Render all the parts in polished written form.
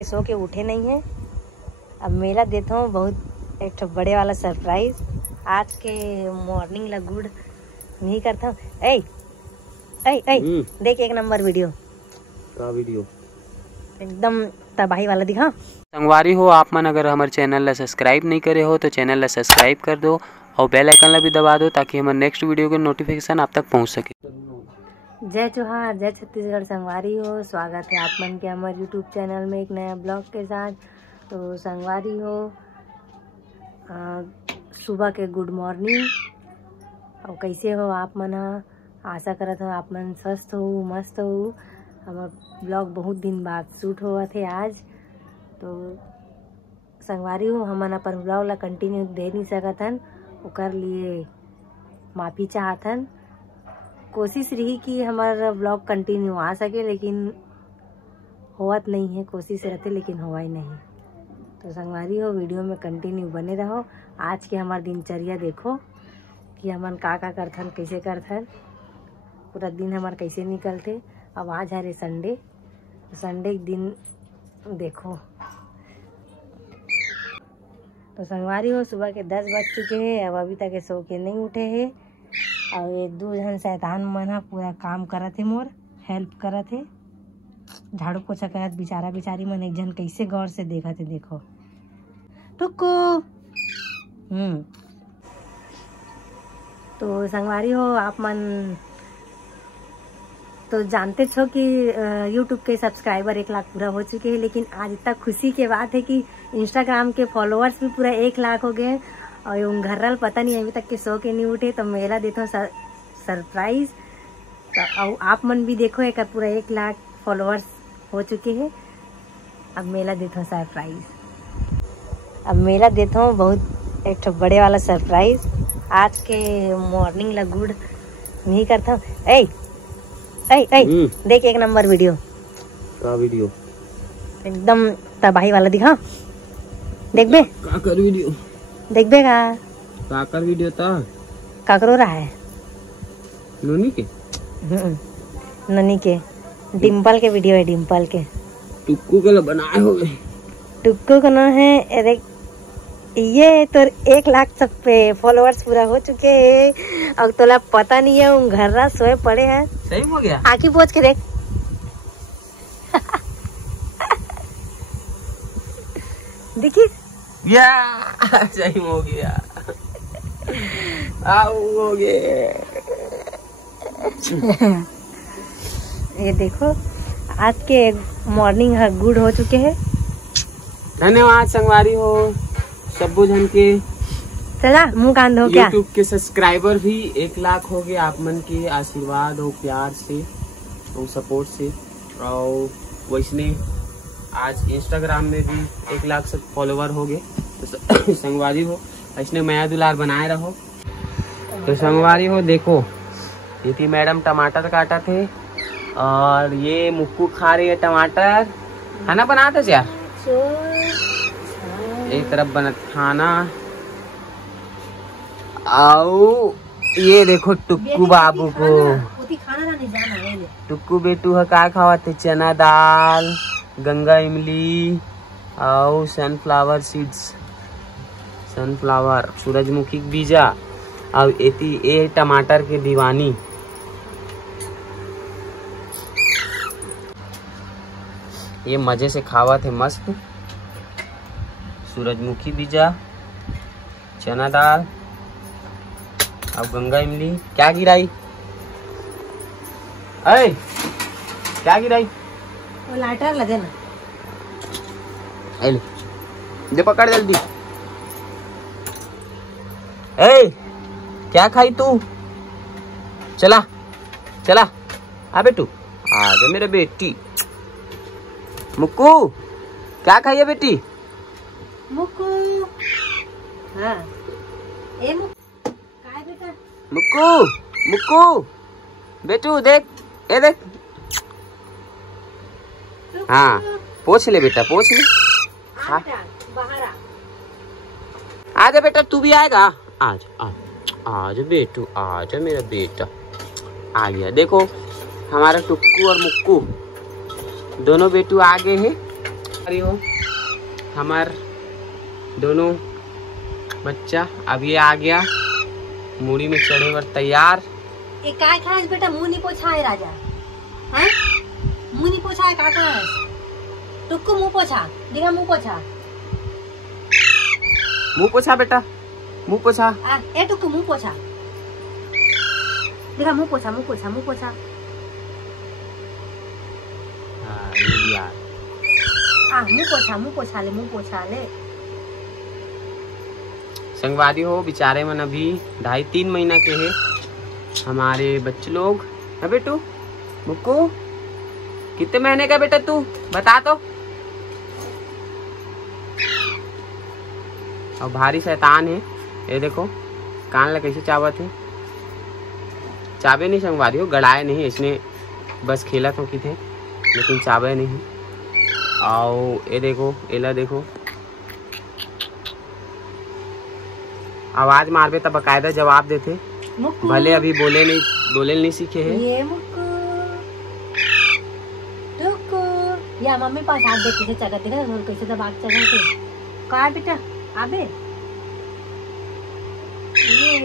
सो के उठे नहीं हैं। अब मेला देता हूँ बहुत एक बड़े वाला सरप्राइज। आज के मॉर्निंग ला गुड नहीं करता हूँ। देख एक नंबर वीडियो का वीडियो एकदम तबाही वाला दिखा। संगवारी हो आप मन अगर हमारे चैनल ला सब्सक्राइब नहीं करे हो तो चैनल ला सब्सक्राइब कर दो और बेल आइकन ला भी दबा दो ताकि हमारे नेक्स्ट वीडियो के नोटिफिकेशन आप तक पहुंच सके। जय जोहार, जय छत्तीसगढ़। संगवारी हो, स्वागत है आप मन के हमारे यूट्यूब चैनल में एक नया ब्लॉग के साथ। तो संगवारी हो, सुबह के गुड मॉर्निंग। और कैसे हो आप मन? आशा करत हो आप मन स्वस्थ हो, मस्त हो। हमार ब्लॉग बहुत दिन बाद शूट हुआ थे आज। तो संगवारी हो, हमन अपन ब्लॉग ला कंटिन्यू दे नहीं सकत हन, ओकर लिए माफ़ी चाहतन। कोशिश रही कि हमारा ब्लॉग कंटिन्यू आ सके, लेकिन होवत नहीं है। कोशिश रहते लेकिन हुआ ही नहीं। तो संगवारी हो, वीडियो में कंटिन्यू बने रहो। आज के हमार दिनचर्या देखो कि हमन का करथन, कैसे करथन, पूरा दिन हमार कैसे निकलते। अब आज है रे संडे, संडे के दिन देखो। तो संगवारी हो, सुबह के 10 बज चुके हैं। अब अभी तक सो के नहीं उठे हैं। और ये दो जन शैतान मन ह पूरा काम करत है, मोर हेल्प करत है, झाड़ू पोछा करत। बेचारा बेचारी मन एक जन कैसे गौर से देखत है, देखो टुक्कू। तो संगवारी हो, आप मन तो जानते छो कि यूट्यूब के सब्सक्राइबर 1 लाख पूरा हो चुके हैं। लेकिन आज इतना खुशी के बात है कि इंस्टाग्राम के फॉलोअर्स भी पूरा 1 लाख हो गए। और घर्रल पता नहीं अभी तक के सो के नहीं उठे। तो मेला देता हूँ सरप्राइज। तो आप मन भी देखो, एक पूरा 1 लाख फॉलोअर्स हो चुके हैं। अब मेला देता हूँ सरप्राइज। अब मेला देता हूँ बहुत एक बड़े वाला सरप्राइज। आज के मॉर्निंग ला गुड नहीं करता हूँ। देख एक नंबर वीडियो का वीडियो एकदम तबाही वाला दिखा। देख बे का कर वीडियो, देख बे का कर वीडियो था काकरो रहा है नोनी के ननी के डिम्पल के वीडियो है। डिम्पल के टुक्कू के बनाए हो गए। टुक्कू का नाम है। अरे ये तो 1 लाख सब पे फॉलोअर्स पूरा हो चुके हैं। अब तोला पता नहीं है, उन घर सोए पड़े हैं। सही हो गया, आँखी पोछ के देख। देखी या सही हो गया। हो गए। ये देखो, आज के मॉर्निंग गुड हो चुके हैं। धन्यवाद संगवारी हो सबो जन के। चला मुंह कान धो क्या। यूट्यूब के सब्सक्राइबर भी 1 लाख हो गए आप मन के आशीर्वाद और प्यार से और सपोर्ट से। और वैसने आज इंस्टाग्राम में भी 1 लाख सब फॉलोवर हो गए। तो संगवारी हो, ऐसने माया दुलार बनाए रहो। तो संगवारी हो देखो, ये थी मैडम टमाटर काटा थे और ये मुक्कू खा रही है टमाटर। खाना बनाते थे यार, एक तरफ बना खाना। आओ ये देखो टुक्कू बाबू को, टुक्कू बेटू है का खावत, चना दाल, गंगा इमली और सनफ्लावर सीड्स, सनफ्लावर सूरजमुखी बीजा। और ये टमाटर के दीवानी। ये मजे से खावत है मस्त। सूरजमुखी बीजा, चना दाल और गंगा इमली। क्या गिराई? अरे क्या गिराई? वो लाइटर लगे ना। ले दे, पकड़ जल्दी। ए क्या खाई तू? चला चला आ बेटू, आ जा मेरे बेटी। मुक्कू क्या खाई है बेटी? मुक्कू। हाँ ए मुक्कू काय बेटा? मुक्कू मुक्कू बेटू देख, ये देख। हाँ पोछ ले बेटा, पोछ ले। हाँ आजा बेटा, तू भी आएगा। आज आज बेटू, आजा मेरा बेटा। आ गया। देखो हमारा टुक्कू और मुक्कू दोनों बेटू आ गए हैं। अरे हो हमार दोनों बच्चा अब ये आ गया मूड़ी में चढ़े पर तैयार। ए काय खास बेटा मुंह नहीं पोछा है राजा, हैं मुंह नहीं पोछा है का खास? टुक्कू मुंह पोछा, देखा मुंह पोछा, मुंह पोछा बेटा मुंह पोछा। ए टुक्कू मुंह पोछा, देखा मुंह पोछा मुंह पोछा मुंह पोछा। हाँ ये भी यार मुंह पोछा ले मुंह पोछा ले। संगवारी हो बेचारे मन अभी 2.5-3 महीना के है हमारे बच्चे लोग। है बेटू मुक्कू कितने महीने का बेटा तू बता तो। और भारी शैतान है ये देखो कान ला कैसे चावत है। चाबे नहीं संगवारी हो गड़ाए नहीं इसने बस खेला तो की थे लेकिन चाबे नहीं। और ये देखो एला देखो आवाज मारबे तब बकायदा जवाब देते भले अभी बोले नहीं सीखे हैं। ये मुक्कू टुक्कू या मम्मी पास हाथ देख कैसे चगत देखा और कैसे दबाग चगते का बेटा आबे ये।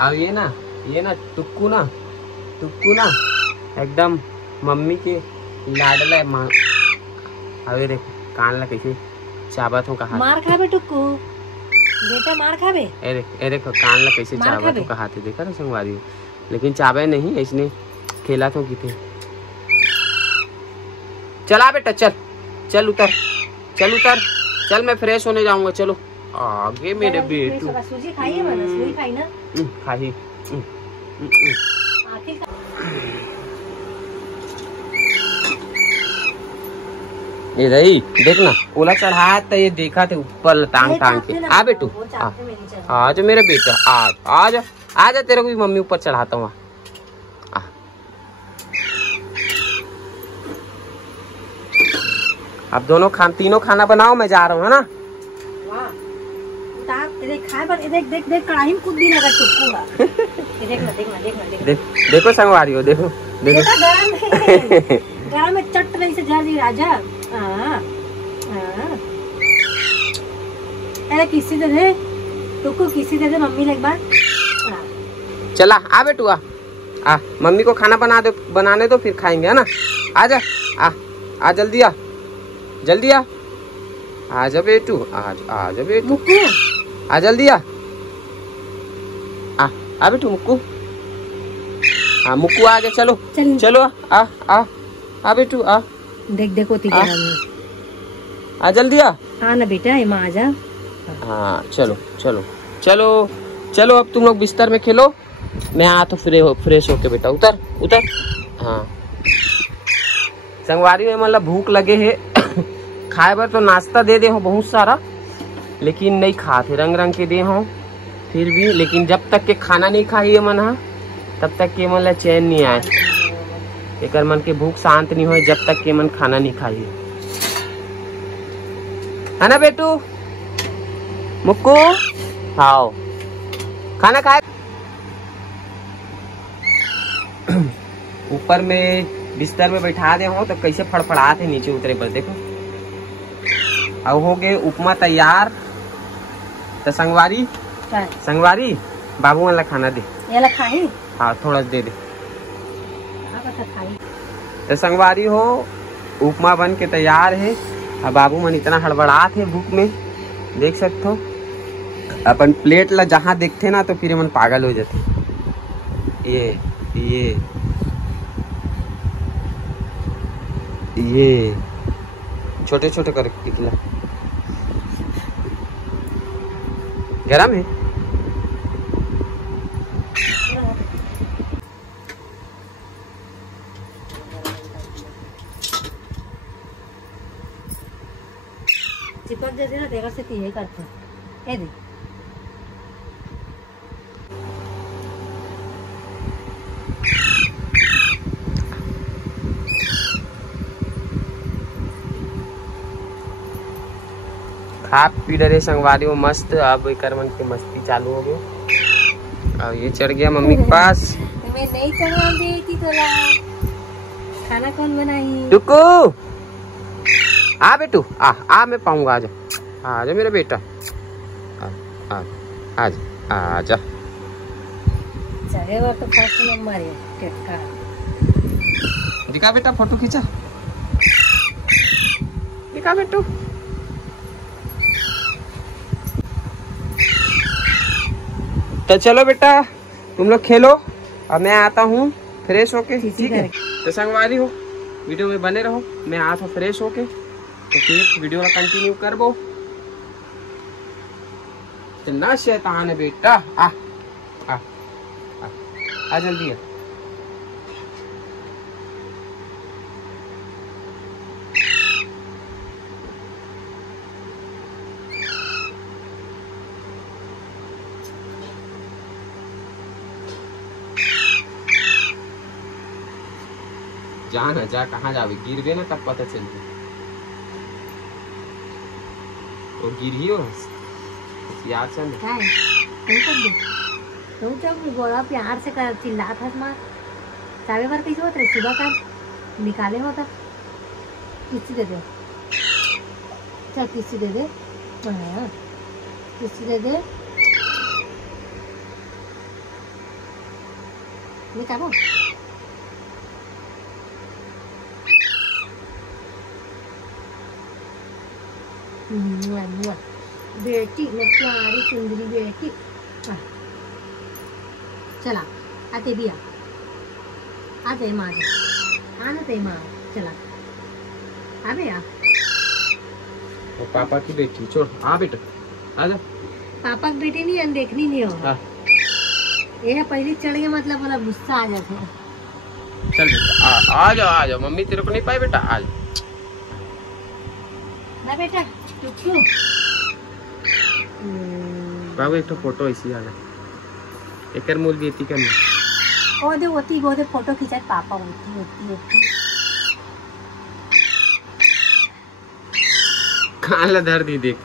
और ये ना टुक्कू ना एकदम मम्मी के लाडला माँ। अरे देखो कान ला कैसे चाबत हो कहा मार खाबे टुक्कू बेटा मार खाबे। ए देखो कान ला कैसे चाबत हो कहा थे देखा ना संगवारी। लेकिन चाबे नहीं इसने खेला तो की थे। चला बेटा चल उतर चल मैं फ्रेश होने जाऊंगा। चलो आगे मेरे बेटू सूजी खाइए ना सूजी खाई ना खाई। ये रही देखना ओला चढ़ाया तो ये देखा थे ऊपर टांग के। आ बेटू आज मेरा बेटा आज तेरे को भी मम्मी ऊपर चढ़ाता हूँ। अब दोनों तीनों खाना बनाओ मैं जा रहा हूँ है ना। देख कढ़ाई में कूद भी लगा टुक्कू। देखो संगवारी हो देखो गरम में चट रही से जल्दी राजा। अरे किसी दे टुक्कू किसी दे मम्मी ने एक बार। चला आ बेटू आ मम्मी को खाना बनाने दो फिर खाएंगे है ना। आजा आ जल्दी आजा बेटू आजा बेटू आ जल्दी आ बेटू मुक्कू। हाँ मुक्कू आ गया चलो आ बेटू आ देखो आ जल्दी आ ना बेटा माँ आजा। हाँ चलो अब तुम लोग बिस्तर में खेलो मैं आ तो फ्रेश होके बेटा उतर। हाँ संगवारी में मतलब भूख लगे है खाए बर तो नाश्ता दे दे हो बहुत सारा लेकिन नहीं खाते रंग के दे हो फिर भी। लेकिन जब तक के खाना नहीं खाइए मन तब तक के मन ला चैन नहीं आए। एक मन के भूख शांत नहीं हो जब तक के मन खाना नहीं खाइए है ना बेटू मुक्कू। खाओ खाना खाए। ऊपर में बिस्तर में बैठा दे हो तो कैसे फड़फड़ाते नीचे उतरे पर देखो। अब हो गए उपमा तैयार तो संगवारी बाबू वाला खाना दे। ये खाई हाँ थोड़ा दे तो संगवारी हो उपमा बन के तैयार है। अब बाबू मन इतना हड़बड़ात है भूख में देख सकते हो। अपन प्लेट ला जहाँ देखते ना तो फिर मन पागल हो जाते। ये छोटे छोटे करके खिला गरम है। चिपक जैसे ना देखा से यही करते हैं। ये देख खा पी रहे संगवारी मस्त। अब एक मन की मस्ती चालू हो गई। और ये चढ़ गया मम्मी के पास। मैं नहीं चढ़वा दी थी तोला। खाना कौन बनाई? टुक्कू आ बेटू आ मैं पाऊंगा, आ जा मेरा बेटा, आ जा। चले वो तो फर्स्ट नंबर है टिटका। दिखा बेटा फोटो खींचा, दिखा बेटू। तो चलो बेटा तुम लोग खेलो, अब मैं आता हूँ फ्रेश होके, ठीक है। तो संगवारी हो, वीडियो में बने रहो, मैं आता हूँ फ्रेश होके, तो फिर वीडियो का कंटिन्यू करबो। ना शैतान है बेटा, आ जल्दी है। जा ना जा, कहाँ जावे, गिर गए ना तब पता चलती, तो गिर ही हो याद से तू जब बड़ा प्यार से कर चिल्ला था मार चावे बार कैसे होता है, सुबह का निकाले होता, किसी दे दे, चल किसी दे दे, हाँ किसी दे दे, निकालो। बेटी मेरी प्यारी सुंदरी बेटी, चला आते भी आते माँ आना ते माँ, चला आबे आ। वो पापा की बेटी, छोड़ आ बेटा, आ जा। पापा की बेटी नहीं देखनी नहीं होगा, ये पहले चढ़ गया मतलब बोला गुस्सा आ जाता है। चल बेटा आ जाओ, मम्मी तेरे को नहीं पाई बेटा, आ जा ना बेटा चुप। बाबू एक तो फोटो इसी आ जा, एक मूल बेटी करना। ओदे होती फोटो खींचा पापा होती कहाँ ला धर दी देख।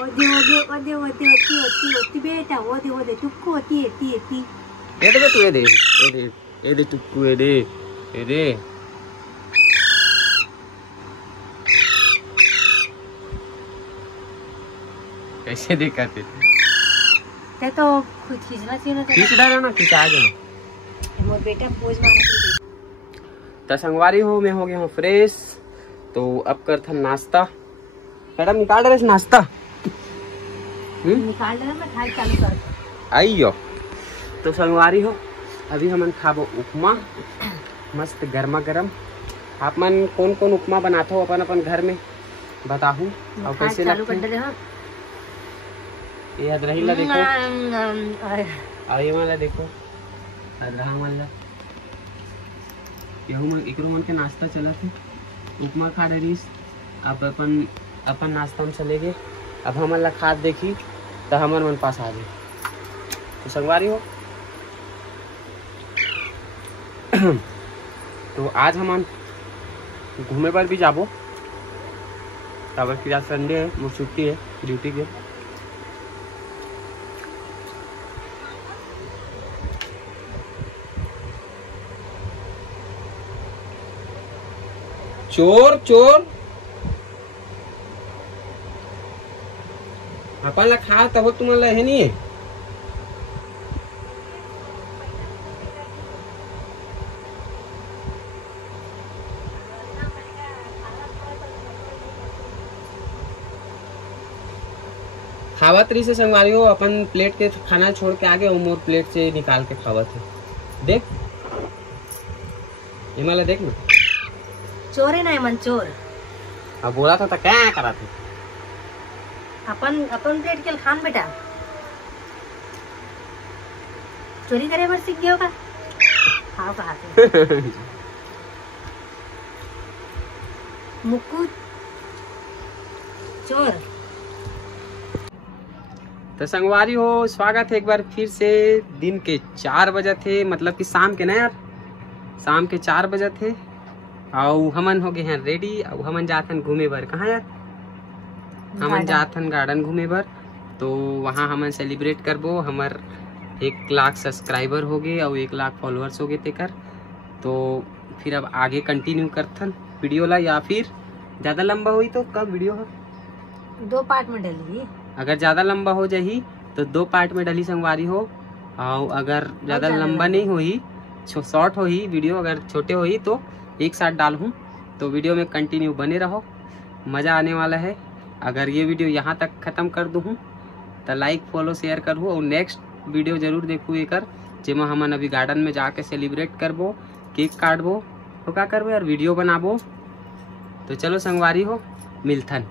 होती बेटा ओदे टुक्कू होती। ये दे तू, ये दे टुक्कू, ये दे। कैसे दिखाते ते तो खुद खींचना चाहिए ना, खींच डालो ना, खींचा देना। मोर बेटा पोज मारना। तो संगवारी हो, मैं हो गया हूँ फ्रेश, तो अब कर था नाश्ता। मैडम निकाल रहे नाश्ता, निकाल लेना, मैं खाई चालू कर। आइयो तो संगवारी हो, अभी हम खाबो उपमा मस्त गर्मा गर्म। आप मन कौन कौन उपमा बनाते हो अपन घर में बताहू, और कैसे लगता है। ये अदरही ला देखो, और ये वाला देखो अदरहा वाला, यहू में एकरो मन के नाश्ता चला थे, उपमा खा रही। अब अपन नाश्ता में चले गए, अब हमन ला खाद देखी तो हमर मन पास आ गए। तो संगवारी हो तो आज हम घूमे पर भी जाबो, काबर की आज संडे है, वो छुट्टी है ड्यूटी के। चोर अपन ला खा तब तुम ला है नहीं है। खावत रही से संगवारी हो, अपन प्लेट के खाना छोड़ के आगे और मोर प्लेट से निकाल के खावत है। देख ये माला देख ना, चोर है ना मन चोर। अब बोला था क्या करा थे, अपन प्लेट के खान बेटा चोरी करे पर सीख गया होगा, खाओ खाते मुक्कू चोर। तो संगवारी हो स्वागत है एक बार फिर से। दिन के 4 बजे थे, मतलब कि शाम के ना यार, शाम के 4 बजे थे, और हमन हो गए हैं रेडी। और हमन जाथन घूमे बर, कहाँ यार, हमन जाथन गार्डन घूमे बर। तो वहाँ हमन सेलिब्रेट करबो, हमर 1 लाख सब्सक्राइबर हो गए और 1 लाख फॉलोअर्स हो गए तेकर। तो फिर अब आगे कंटिन्यू करथन वीडियो ला, या फिर ज्यादा लंबा हुई तो कब वीडियो हो 2 पार्ट में डली। अगर ज्यादा लंबा हो जाही तो 2 पार्ट में डली संगवारी हो। और अगर ज्यादा लंबा नहीं हुई, शॉर्ट हुई वीडियो, अगर छोटे हुई तो एक साथ डाल हूँ। तो वीडियो में कंटिन्यू बने रहो, मजा आने वाला है। अगर ये वीडियो यहाँ तक खत्म कर दूँ तो लाइक फॉलो शेयर करबो और नेक्स्ट वीडियो जरूर देखू एकर, जेमा हमन अभी गार्डन में जाके सेलिब्रेट करबो, केक काटबो तो का करबो यार, वीडियो बनाबो। तो चलो संगवारी हो, मिलथन।